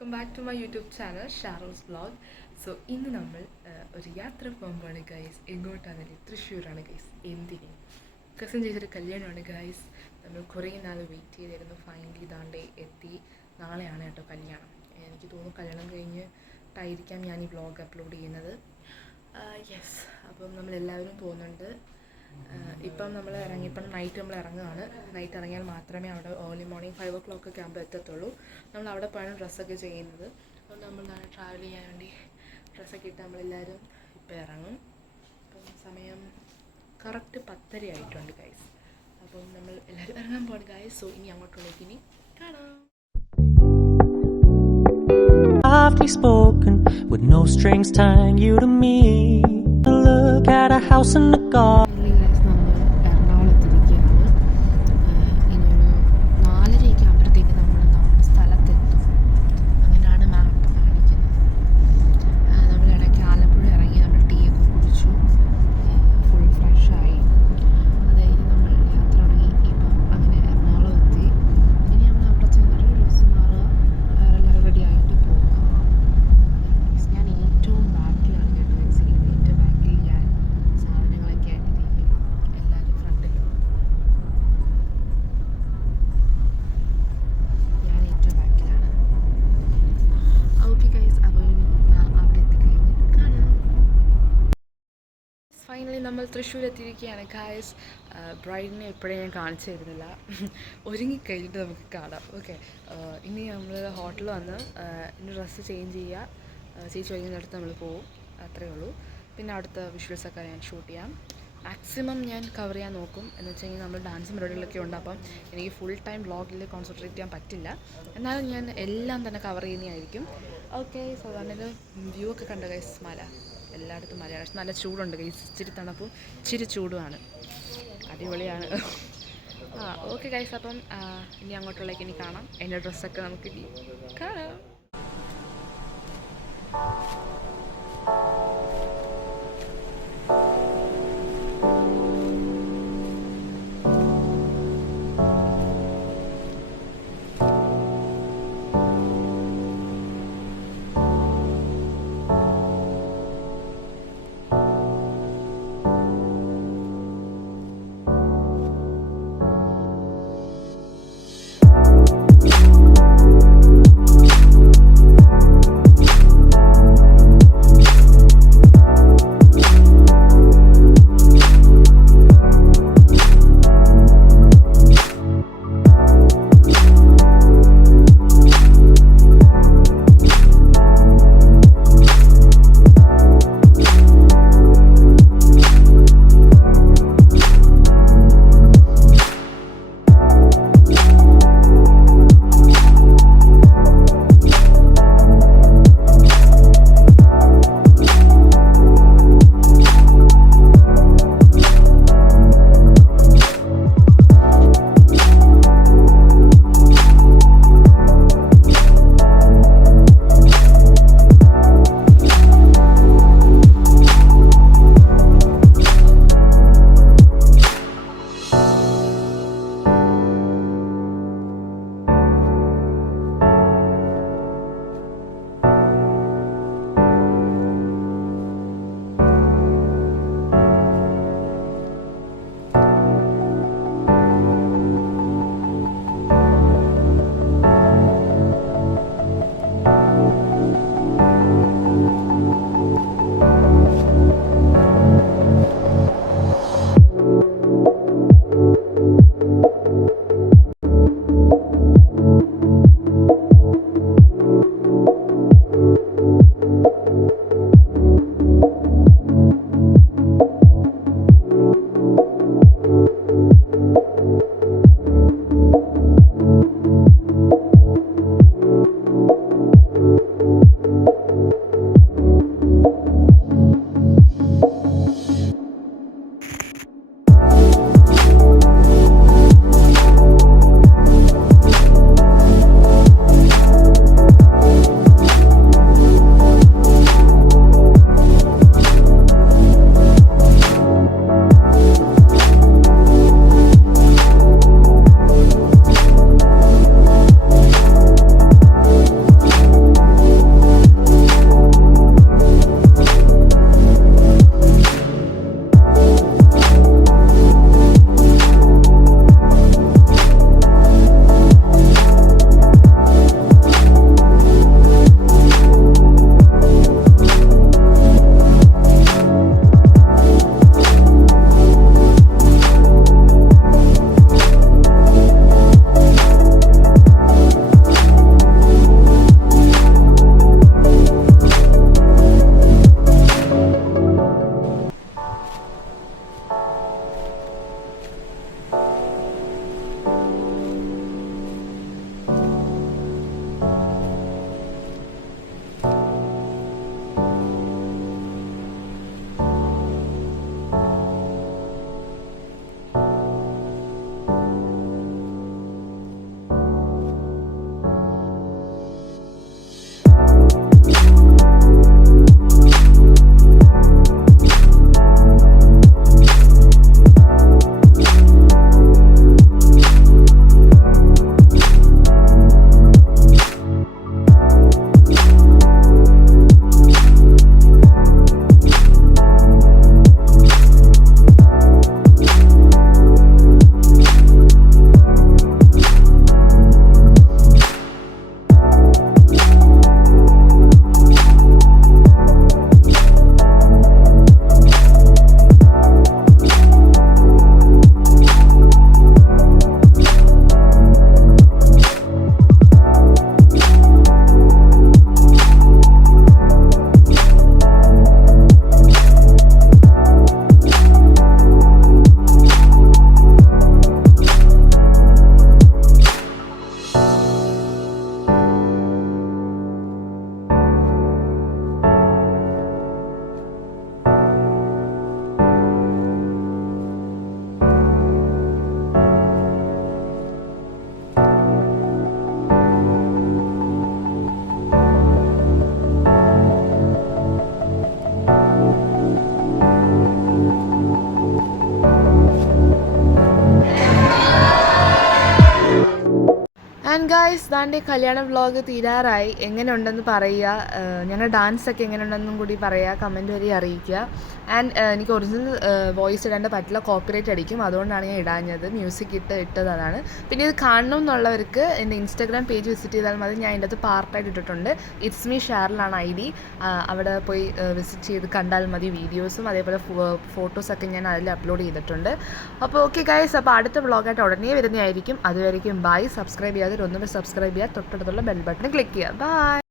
Welcome back to my YouTube channel Sharos vlog. So ഇന്ന് നമ്മൾ ഒരു യാത്ര പോകുമ്പോഴാണ് ഗൈസ്. എങ്ങോട്ടാണെന്നല്ലേ? തൃശ്ശൂരാണ് ഗൈസ്. എന്തിന്? കസിൻ ചേച്ചിയുടെ കല്യാണമാണ് ഗൈസ്. നമ്മൾ കുറേ നാൾ വെയിറ്റ് ചെയ്തിരുന്നു. ഫൈനലി ദാണ്ടേ എത്തി. നാളെയാണ് കേട്ടോ കല്യാണം. എനിക്ക് തോന്നുന്നു കല്യാണം കഴിഞ്ഞിട്ടായിരിക്കാം ഞാൻ ഈ വ്ളോഗ് അപ്ലോഡ് ചെയ്യുന്നത്. യെസ്, അപ്പം നമ്മളെല്ലാവരും പോകുന്നുണ്ട്. ഇപ്പം നമ്മൾ ഇപ്പം നൈറ്റ് നമ്മൾ ഇറങ്ങുകയാണ്. നൈറ്റ് ഇറങ്ങിയാൽ മാത്രമേ അവിടെ ഏർലി മോർണിംഗ് 5 o'clock ഒക്കെ ആകുമ്പോൾ എത്തത്തുള്ളൂ. നമ്മൾ അവിടെ പോയാണ് ഡ്രസ്സൊക്കെ ചെയ്യുന്നത്. അപ്പം നമ്മൾ ട്രാവൽ ചെയ്യാൻ വേണ്ടി ഡ്രസ്സൊക്കെ ഇട്ട് നമ്മളെല്ലാവരും ഇപ്പം ഇറങ്ങും. അപ്പം സമയം കറക്റ്റ് 10:30 ആയിട്ടുണ്ട് ഗൈസ്. അപ്പം നമ്മൾ എല്ലാവരും ഇറങ്ങാൻ പോകണം ഗൈസ്. സോ ഇനി അങ്ങോട്ടുള്ളേക്ക് ഇനി കാണാം. Softly spoken, with no strings tying you to me. Look at a house in the garden. Finally നമ്മൾ തൃശ്ശൂർ എത്തിയിരിക്കുകയാണ് ഗായ്സ്. ബ്രൈഡിനെ എപ്പോഴും ഞാൻ കാണിച്ചു തരുന്നില്ല. ഒരുങ്ങിക്കഴിഞ്ഞിട്ട് നമുക്ക് കാണാം. ഓക്കെ, ഇനി നമ്മൾ ഹോട്ടലിൽ വന്ന് ഇനി ഡ്രസ്സ് ചേഞ്ച് ചെയ്യുക. ചേച്ചി വൈകുന്നേരത്ത് നമ്മൾ പോവും. അത്രയേ ഉള്ളൂ. പിന്നെ അടുത്ത വിഷ്വൽസൊക്കെ ഞാൻ ഷൂട്ട് ചെയ്യാം. മാക്സിമം ഞാൻ കവർ ചെയ്യാൻ നോക്കും. എന്ന് വെച്ച് കഴിഞ്ഞാൽ നമ്മൾ ഡാൻസും പരിപാടികളൊക്കെ ഉണ്ട്. അപ്പം എനിക്ക് ഫുൾ ടൈം വ്ളോഗിൽ കോൺസെൻട്രേറ്റ് ചെയ്യാൻ പറ്റില്ല. എന്നാലും ഞാൻ എല്ലാം തന്നെ കവർ ചെയ്യുന്നതായിരിക്കും. ഓക്കെ, സോ അതിൻ്റെ വ്യൂ ഒക്കെ കണ്ട ഗൈസ്. മല എല്ലായിടത്തും മലയാണ്. പക്ഷെ നല്ല ചൂടുണ്ട് ഗൈസ്. ഇച്ചിരി തണുപ്പും ഇച്ചിരി ചൂടുമാണ്. അടിപൊളിയാണ്. ഓക്കെ ഗൈസ്, അപ്പം ഇനി അങ്ങോട്ടുള്ളേക്ക് ഇനി കാണാം. എൻ്റെ ഡ്രസ്സൊക്കെ നമുക്ക് ഇനി കാണാം. ഗായ്സ് ദാൻ്റെ കല്യാണ വ്ളോഗ് തീരാറായി. എങ്ങനെയുണ്ടെന്ന് പറയുക, ഞങ്ങളുടെ ഡാൻസൊക്കെ എങ്ങനെയുണ്ടെന്നും കൂടി പറയുക, കമൻറ്റ് വഴി അറിയിക്കുക. ആൻഡ് എനിക്ക് ഒറിജിനൽ വോയിസ് ഇടാൻ പറ്റില്ല, കോപ്പിറൈറ്റ് അടിക്കും, അതുകൊണ്ടാണ് ഞാൻ ഇടാഞ്ഞത്. മ്യൂസിക് ഇട്ടത് അതാണ്. പിന്നെ ഇത് കാണണം എന്നുള്ളവർക്ക് എൻ്റെ ഇൻസ്റ്റാഗ്രാം പേജ് വിസിറ്റ് ചെയ്താൽ മതി. ഞാൻ അതിൻ്റെ അകത്ത് പാർട്ടായിട്ട് ഇട്ടിട്ടുണ്ട്. ഇറ്റ്സ് മീ ഷാറിലാണ് ID. അവിടെ പോയി വിസിറ്റ് ചെയ്ത് കണ്ടാൽ മതി. വീഡിയോസും അതേപോലെ ഫോട്ടോസൊക്കെ ഞാൻ അതിൽ അപ്ലോഡ് ചെയ്തിട്ടുണ്ട്. അപ്പോൾ ഓക്കെ ഗൈസ്, അപ്പോൾ അടുത്ത വ്ളോഗായിട്ട് ഉടനെ വരുന്നതായിരിക്കും. അതുവരെയും ബൈ. സബ്സ്ക്രൈബ് ചെയ്യാതെ ഒന്നുകൂടി സബ്സ്ക്രൈബ് ചെയ്യുക, തൊട്ടടുത്തുള്ള ബെൽ ബട്ടൺ ക്ലിക്ക് ചെയ്യുക. ബൈ.